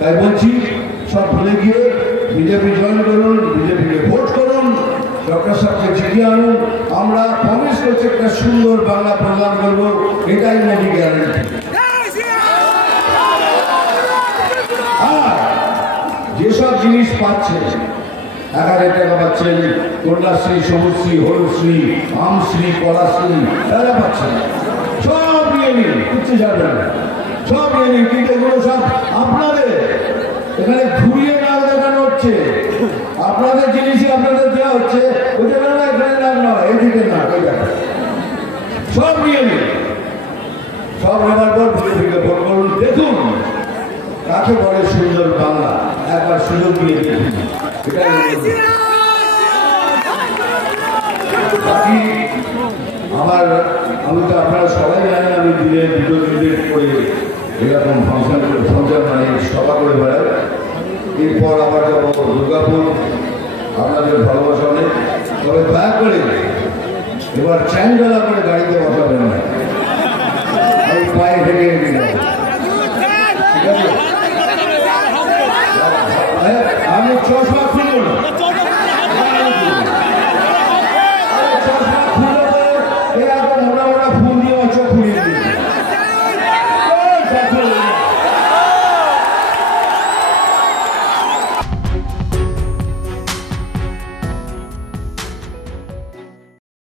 তাই বলছি সব ভুলে গিয়ে বিজেপি জয়েন করুন, বিজেপিকে ভোট করুন, ডক্টর সাহেবকে জিতিয়ে আনুন। আমরা প্রমিস করছি একটা সুন্দর বাংলা প্রদান করবো, এটাই মোদী গ্যারান্টি। আর যেসব জিনিস পাচ্ছেন, 1000 টাকা পাচ্ছেন, কন্যাশ্রী, সবুজশ্রী, হলুদশ্রী, আমশ্রী, কলাশ্রী, এরা পাচ্ছেন, সব নিয়ে নিন, কিচ্ছু ছাড়বেন না, সব নিয়ে নিন। কিন্তু এগুলো সব আপনাদের, এখানে ঘুরিয়ে না দেখানো হচ্ছে, আপনাদের জিনিসই আপনাদের দেওয়া হচ্ছে। ওই জায়গায় না, এখানে না, নয় এদিকে না, ওই জায়গায় সব নিয়ে নিন। সব নেওয়ার পর বিজেপিকে ভোট করুন। দেখুন কাকে বলে সুন্দর বাংলা, একবার সুযোগ দিয়ে দেখুন। বাকি আমি তো আপনারা সবাই জানেন, আমি দিনে 2 করে এরকম ফাংশন মানে সভা করে বেড়াই। এরপর আবার যাবো দুর্গাপুর, আপনাদের ভালোবাসা নেই। তবে দয়া করে এবার চ্যাংবেলা করে গাড়িতে বসাবেন না, আমি পায়ে হেঁটে ঠিক আছে? আমি 6